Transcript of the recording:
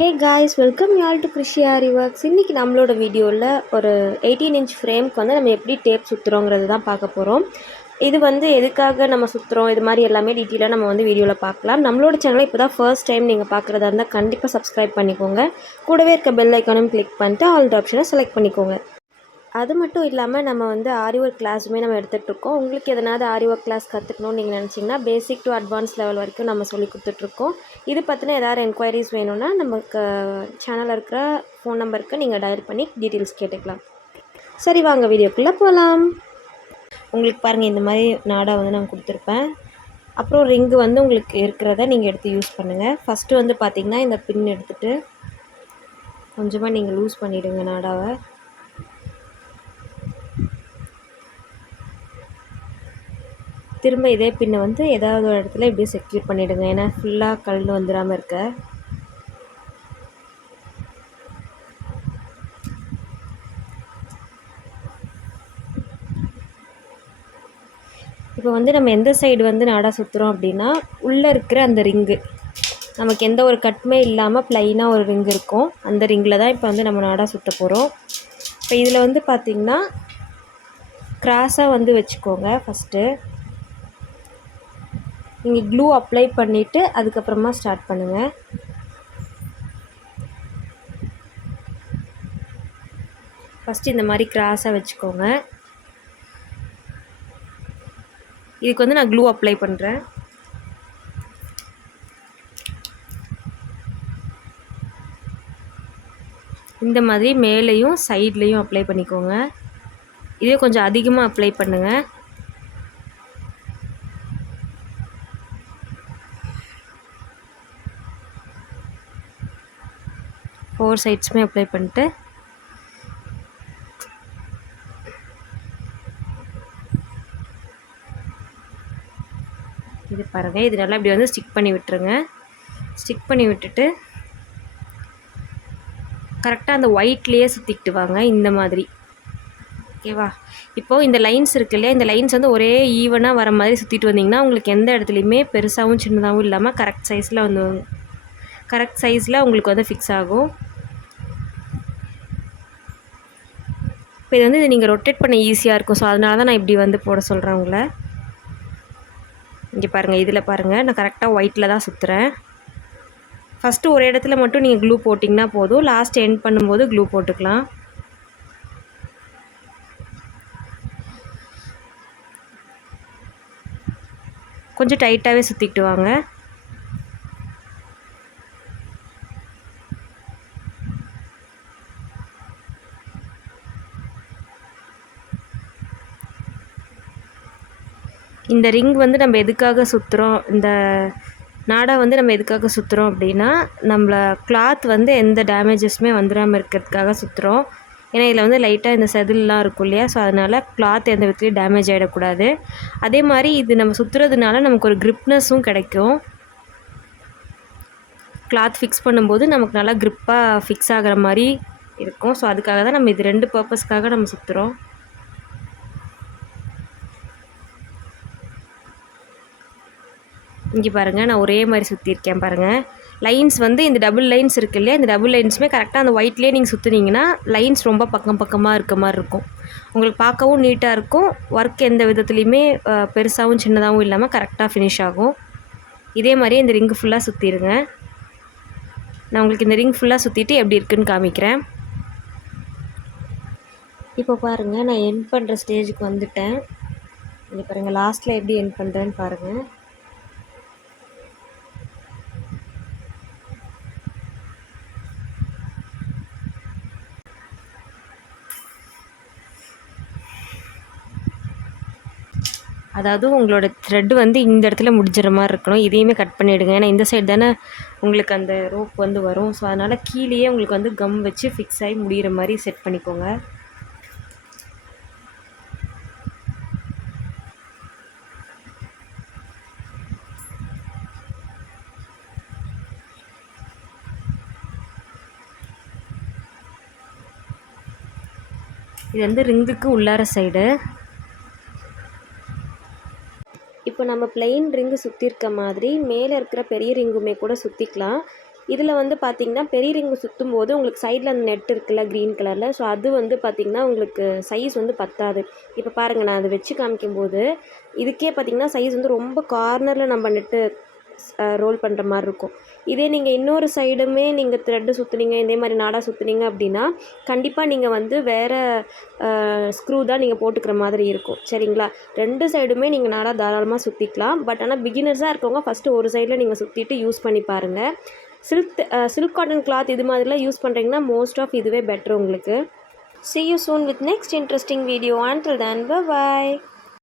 Hey guys, welcome you all to Krishi aari works. இன்றைக்கி நம்மளோட வீடியோவில் ஒரு 18 இன்ச் ஃப்ரேம்க்கு வந்து நம்ம எப்படி டேப் சுற்றுறோங்கிறது தான் பார்க்க போகிறோம். இது வந்து எதுக்காக நம்ம சுற்றுறோம், இது மாதிரி எல்லாமே டீட்டெயிலாக நம்ம வந்து வீடியோவில் பார்க்கலாம். நம்மளோட சேனலை இப்போ தான் ஃபர்ஸ்ட் டைம் நீங்கள் பார்க்குறதா இருந்தால் கண்டிப்பாக சப்ஸ்கிரைப் பண்ணிக்கோங்க. கூடவே இருக்க பெல் ஐக்கானும் கிளிக் பண்ணிட்டு ஆல் ஆப்ஷனை செலக்ட் பண்ணிக்கோங்க. அது மட்டும் இல்லாமல் நம்ம வந்து ஆரி ஒர்க் கிளாஸுமே நம்ம எடுத்துகிட்ருக்கோம். உங்களுக்கு எதனாவது ஆரி ஒர்க் கிளாஸ் கற்றுக்கணும்னு நீங்கள் நினச்சிங்கன்னா பேசிக் டு அட்வான்ஸ் லெவல் வரைக்கும் நம்ம சொல்லி கொடுத்துட்ருக்கோம். இது பற்றின ஏதாவது என்கொயரிஸ் வேணும்னா நமக்கு சேனலில் இருக்கிற ஃபோன் நம்பருக்கு நீங்கள் டயல் பண்ணி டீட்டெயில்ஸ் கேட்டுக்கலாம். சரி, வாங்க வீடியோக்குள்ளே போகலாம். உங்களுக்கு பாருங்கள், இந்த மாதிரி நாடா வந்து நான் கொடுத்துருப்பேன். அப்புறம் ரிங்கு வந்து உங்களுக்கு இருக்கிறத நீங்கள் எடுத்து யூஸ் பண்ணுங்கள். ஃபஸ்ட்டு வந்து பார்த்திங்கன்னா இந்த பின் எடுத்துகிட்டு கொஞ்சமாக நீங்கள் லூஸ் பண்ணிவிடுங்க நாடாவை. திரும்ப இதே பின்னை வந்து ஏதாவது ஒரு இடத்துல இப்படியே செக்யூர் பண்ணிவிடுங்க, ஏன்னா ஃபுல்லாக கல் வந்துடாமல் இருக்க. இப்போ வந்து நம்ம எந்த சைடு வந்து நாடா சுற்றுறோம் அப்படின்னா, உள்ளே இருக்கிற அந்த ரிங்கு நமக்கு எந்த ஒரு கட்டுமே இல்லாமல் ப்ளைனாக ஒரு ரிங்கு இருக்கும். அந்த ரிங்கில் தான் இப்போ வந்து நம்ம நாடா சுற்ற போகிறோம். இப்போ இதில் வந்து பார்த்திங்கன்னா கிராஸாக வந்து வச்சுக்கோங்க. ஃபஸ்ட்டு நீங்கள் க்ளூ அப்ளை பண்ணிவிட்டு அதுக்கப்புறமா ஸ்டார்ட் பண்ணுங்கள். ஃபஸ்ட்டு இந்த மாதிரி கிராஸாக வச்சுக்கோங்க. இதுக்கு வந்து நான் க்ளூ அப்ளை பண்ணுறேன். இந்த மாதிரி மேலேயும் சைட்லேயும் அப்ளை பண்ணிக்கோங்க. இதே கொஞ்சம் அதிகமாக அப்ளை பண்ணுங்கள். ஃபோர் சைட்ஸுமே அப்ளை பண்ணிட்டு இது பாருங்கள், இது நல்லா இப்படி வந்து ஸ்டிக் பண்ணி விட்டுருங்க. ஸ்டிக் பண்ணி விட்டுட்டு கரெக்டாக அந்த ஒயிட்லேயே சுற்றிக்கிட்டு வாங்க, இந்த மாதிரி. ஓகேவா? இப்போது இந்த லைன்ஸ் இருக்கு இல்லையா, இந்த லைன்ஸ் வந்து ஒரே ஈவனாக வர மாதிரி சுற்றிட்டு வந்தீங்கன்னா உங்களுக்கு எந்த இடத்துலையுமே பெருசாகவும் சின்னதாகவும் இல்லாமல் கரெக்ட் சைஸில் உங்களுக்கு வந்து ஃபிக்ஸ் ஆகும். இப்போ இது வந்து நீங்கள் ரொட்டேட் பண்ண ஈஸியாக இருக்கும். ஸோ அதனால தான் நான் இப்படி வந்து போட சொல்கிறேன் உங்களை. இங்கே பாருங்கள், இதில் பாருங்கள், நான் கரெக்டாக ஒயிட்டில் தான் சுற்றுறேன். ஃபஸ்ட்டு ஒரு இடத்துல மட்டும் நீங்கள் க்ளூ போட்டிங்கன்னா போதும், லாஸ்ட் எண்ட் பண்ணும்போது க்ளூ போட்டுக்கலாம். கொஞ்சம் டைட்டாகவே சுற்றிக்கிட்டு வாங்க. இந்த ரிங் வந்து நம்ம எதுக்காக சுற்றுறோம், இந்த நாடா வந்து நம்ம எதுக்காக சுற்றுறோம் அப்படின்னா, நம்மளை கிளாத் வந்து எந்த டேமேஜஸுமே வந்துடாமல் இருக்கிறதுக்காக சுற்றுறோம். ஏன்னா இதில் வந்து லைட்டாக இந்த செதில்லாம் இருக்கும் இல்லையா, ஸோ அதனால் கிளாத் எந்த விதத்துலையும் டேமேஜ் ஆகிடக்கூடாது. அதே மாதிரி இது நம்ம சுற்றுறதுனால நமக்கு ஒரு க்ரிப்னஸும் கிடைக்கும். கிளாத் ஃபிக்ஸ் பண்ணும்போது நமக்கு நல்லா க்ரிப்பாக ஃபிக்ஸ் ஆகிற மாதிரி இருக்கும். ஸோ அதுக்காக தான் நம்ம இது 2 பர்பஸ்க்காக நம்ம சுற்றுறோம். இங்கே பாருங்கள், நான் ஒரே மாதிரி சுற்றிருக்கேன் பாருங்கள். லைன்ஸ் வந்து இந்த டபுள் லைன்ஸ் இருக்குது இல்லையா, இந்த டபுள் லைன்ஸுமே கரெக்டாக அந்த ஒயிட்லேயே நீங்கள் சுற்றுனீங்கன்னா லைன்ஸ் ரொம்ப பக்கமாக இருக்க மாதிரி இருக்கும். உங்களுக்கு பார்க்கவும் நீட்டாக இருக்கும். ஒர்க் எந்த விதத்துலேயுமே பெருசாகவும் சின்னதாகவும் இல்லாமல் கரெக்டாக ஃபினிஷ் ஆகும். இதே மாதிரியே இந்த ரிங்கு ஃபுல்லாக சுற்றிடுங்க. நான் உங்களுக்கு இந்த ரிங் ஃபுல்லாக சுற்றிட்டு எப்படி இருக்குதுன்னு காமிக்கிறேன். இப்போ பாருங்கள், நான் எண்ட் பண்ணுற ஸ்டேஜுக்கு வந்துட்டேன். இங்கே பாருங்கள், லாஸ்ட்டில் எப்படி எண்ட் பண்ணுறேன்னு பாருங்கள். அதாவது உங்களோட த்ரெட்டு வந்து இந்த இடத்துல முடிஞ்சிற மாதிரி இருக்கணும். இதையுமே கட் பண்ணிவிடுங்க, ஏன்னா இந்த சைடு தானே உங்களுக்கு அந்த ரோப் வந்து வரும். ஸோ அதனால் கீழேயே உங்களுக்கு வந்து கம் வச்சு ஃபிக்ஸ் ஆகி முடிகிற மாதிரி செட் பண்ணிக்கோங்க. இது வந்து ரிங்குக்கு உள்ளார சைடு. இப்போ நம்ம பிளெயின் ரிங்கு சுற்றிருக்க மாதிரி மேலே இருக்கிற பெரிய ரிங்குமே கூட சுற்றிக்கலாம். இதில் வந்து பார்த்திங்கன்னா பெரிய ரிங்கு சுற்றும் போது உங்களுக்கு சைடில் அந்த நெட் இருக்குல்ல க்ரீன் கலரில், ஸோ அது வந்து பார்த்திங்கன்னா உங்களுக்கு சைஸ் வந்து பத்தாது. இப்போ பாருங்கள், நான் அதை வச்சு காமிக்கும்போது இதுக்கே பார்த்திங்கன்னா சைஸ் வந்து ரொம்ப கார்னரில் நம்ம நெட்டு ரோல் பண்ணுற மாதிரி இருக்கும். இதே நீங்கள் இன்னொரு சைடுமே நீங்கள் த்ரெட்டு சுற்றுனீங்க, இதே மாதிரி நாடா சுற்றுனீங்க அப்படின்னா கண்டிப்பாக நீங்கள் வந்து வேறு ஸ்க்ரூ தான் நீங்கள் போட்டுக்கிற மாதிரி இருக்கும். சரிங்களா? 2 சைடுமே நீங்கள் நாடா தாராளமாக சுற்றிக்கலாம். பட் ஆனால் பிகினர்ஸாக இருக்கவங்க ஃபஸ்ட்டு ஒரு சைடில் நீங்கள் சுற்றிட்டு யூஸ் பண்ணி பாருங்கள். சில்க் காட்டன் கிளாத் இது மாதிரிலாம் யூஸ் பண்ணுறீங்கன்னா மோஸ்ட் ஆஃப் இதுவே பெட்ரு உங்களுக்கு. See you soon with next interesting video. Until then, bye bye.